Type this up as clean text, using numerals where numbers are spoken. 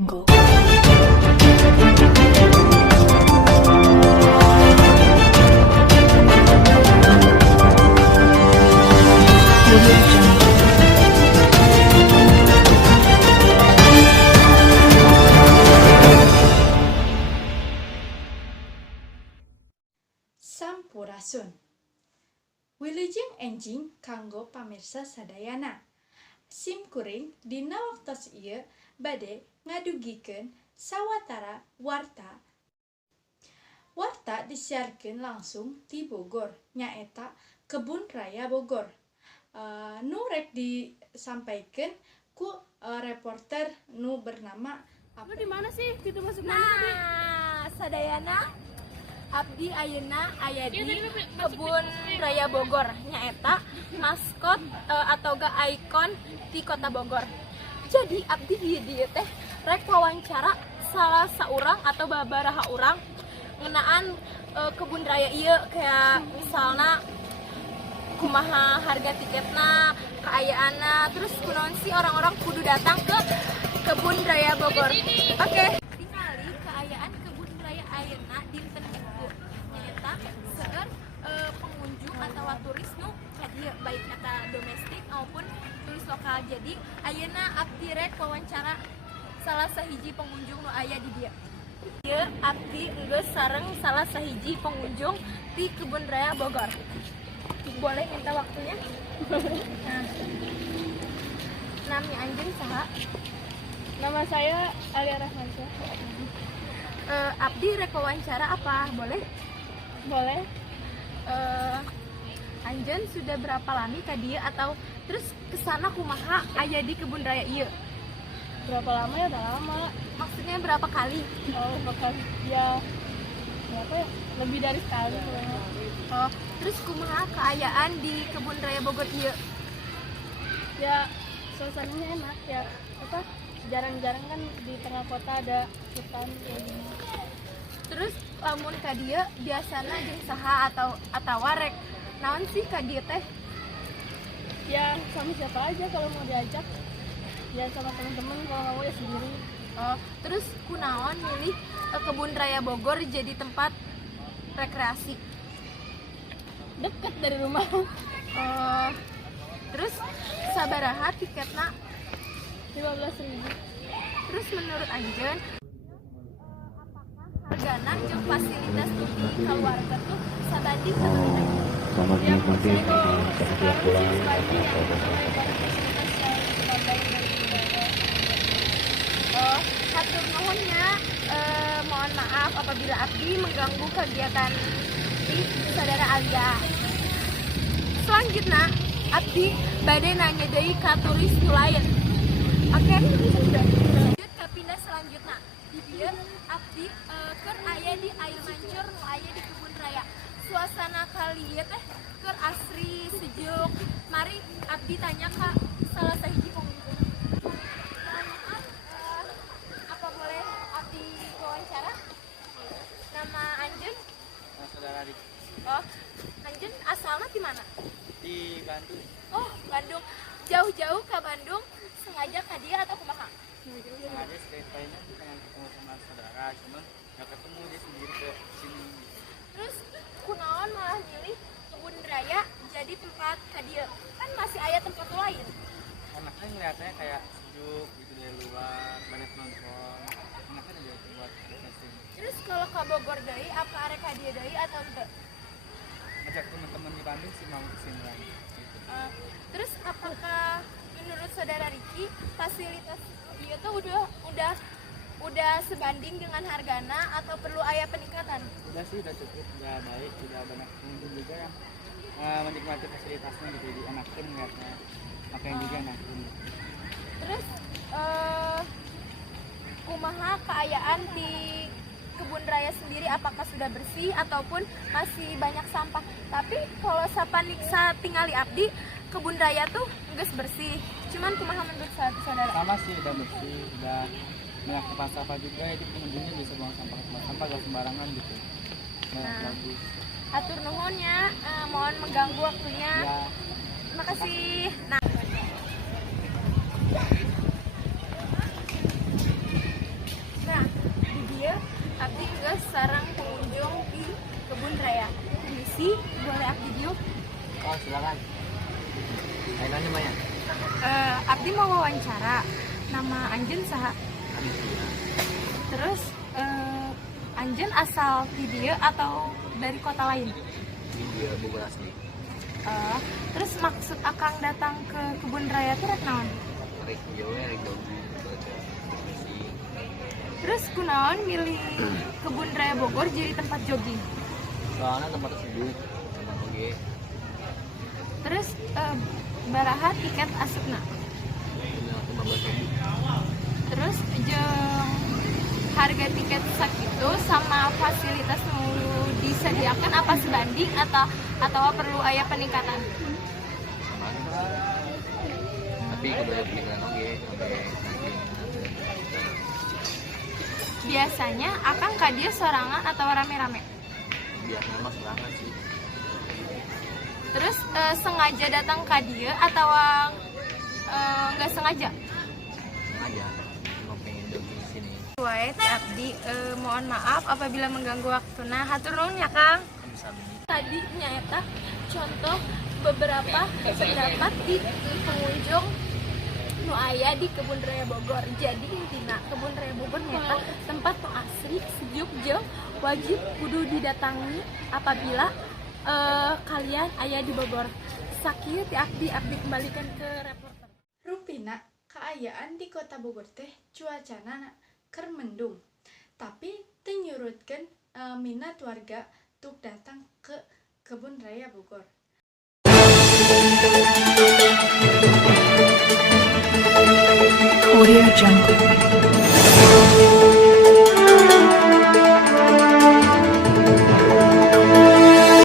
Go. Sampurasun. Wilujeng enjing kanggo pamirsa sadayana. Simkuring dina waktos ieu bade ngadugikeun sawatara warta. Warta disiarkeun langsung di Bogor, nyaeta Kebun Raya Bogor. Nu rek disampaikeun ku reporter nu bernama Lu di mana sih? Pintu masuk mana tadi? Sadayana abdi ayeuna aya di Kebun Raya Bogor, nyaeta maskot ataupun ikon di Kota Bogor. Jadi abdi dieu teh rek wawancara salah saurang atau babaraha urang ngeunaan kebun raya ieu, kayak misalna kumaha harga tiketna, kaayaanna, terus kunaon sih orang-orang kudu datang ke Kebun Raya Bogor. Oke. Tingali kaayaan Kebun Raya ayeuna dinten ieu nyaeta seueur pengunjung atau turis nu kadieu baik eta domestik maupun turis lokal. Jadi ayeuna abdi rek wawancara salah sahiji pengunjung nu aya di dieu. Ieu abdi geus sareng salah sahiji pengunjung di Kebun Raya Bogor. Boleh minta waktunya? Nah. Namanya anjeun saha? Nama saya Alia Rahmansyah. Abdi rek wawancara apa? Boleh? Boleh? Anjeun sudah berapa lama ka dieu atau terus kesana kumaha aya di Kebun Raya ieu? Berapa lama ya? Udah lama. Maksudnya berapa kali? Oh, bakal ya berapa ya? Lebih dari sekali pokoknya. Oh, terus kumaha keayaan di Kebun Raya Bogor ieu? Ya, suasananya enak ya. Apa? Jarang-jarang kan di tengah kota ada hutan kayak gini. Terus lamun ka dieu biasana jeung saha atau rek naon sih ka dieu teh? Ya, sama siapa aja kalau mau diajak. Ya sama teman-teman, kalau nggak mau ya sendiri. Oh, terus kunaon milih Kebun Raya Bogor jadi tempat rekreasi? Deket dari rumah. Terus sabaraha tiketna? 15.000. Terus menurut anjeun apakah hargana jeung fasilitas di keluarga tuh sabanding atau tidak? Selamat menikmati setelah pulang. Hatur nuhunnya, mohon maaf apabila abdi mengganggu kegiatan di saudara Alia. Selanjutnya, abdi bade nanya deui ka turis nu lain. Oke, lanjut ke pindah selanjutnya. Di dieu abdi keur aya di air mancur nu aya di Kebun Raya. Suasana kali ieu teh keur asri, sejuk. Mari abdi tanya ka salah sahiji pengunjung. Apa boleh abdi wawancara? Nama anjeun? Saudara Rik Oh, anjeun asalna di mana? di Bandung. Oh, Bandung. Jauh-jauh ke Bandung sengaja ka dia atau kumaha? Sengaja ceritanya tuh pengen ketemu sama saudara, cuman nggak ketemu, dia sendiri ke sini. Terus kunaon malah milih Kebun Raya jadi tempat ka dia? Kan masih aya tempat lain. Enaknya ngeliatnya kayak sejuk gitu dari luar, banyak nonton. Enaknya juga buat refreshing. Terus kalau ke Bogor deui apa arek ka dia deui atau henteu? Ngajak teman-teman di Bandung sih mau kesini lagi. Gitu. Terus apakah menurut saudara Riki fasilitas ieu tuh udah sebanding dengan hargana atau perlu aya peningkatan? Udah sih, udah cukup, udah baik, udah banyak pengunjung juga yang menikmati fasilitasnya gitu, jadi enakin ngeliatnya. Makanya juga enakin. Terus kumaha keayaan di Kebun Raya sendiri, apakah sudah bersih ataupun masih banyak sampah? Tapi kalau sapaniksa tingali abdi Kebun Raya tuh geus bersih. Cuman kumaha menurut saudara? Sama sih, udah bersih, udah banyak tempat sampah juga, jadi pengunjungnya bisa buang sampah ke tempat sampah gak sembarangan gitu. Bagus. Atur nuhunnya, mohon mengganggu waktunya. Ya. Terima kasih. Nah, kebun raya. Permisi, boleh abdi diuk? Oh silakan. Lainannya banyak. Abdi mau wawancara. Nama Anjen saha? Terus Anjen asal di dieu atau dari kota lain? Dia Bogor asli. Terus maksud akang datang ke kebun raya itu rek naon? Rek jauh ya, rek jogging. Terus kunaon milih kebun raya Bogor jadi tempat jogging? Soalnya tempat sejuk. Emang oke. Terus baraha tiket asupna? 15.000. Terus jeung harga tiket sakitu sama fasilitas nu disediakan apa sebanding atau perlu aya peningkatan? Tapi kudu aya pikiran oge. Biasanya akang ka dieu sorangan atau rame-rame? Biasanya mah serangan sih. Terus sengaja datang ka dieu atau nggak sengaja? Sengaja. Emang pengen jogging di sini. Wae teh abdi mohon maaf apabila mengganggu waktuna. Hatur nuhun ya Kang. Tadi nyaeta contoh beberapa pendapat di pengunjung nu aya di kebun raya Bogor. Jadi intina kebun raya Bogor nyaeta tempat nu asri, sejuk jeung wajib kudu didatangi apabila kalian aya di Bogor. Sakieu ti abdi kembalikan ke reporter. Rupina kaayaan di kota Bogor teh cuacana keur mendung, tapi teu nyurutkeun minat warga untuk datang ke kebun raya Bogor. Audio Jungle.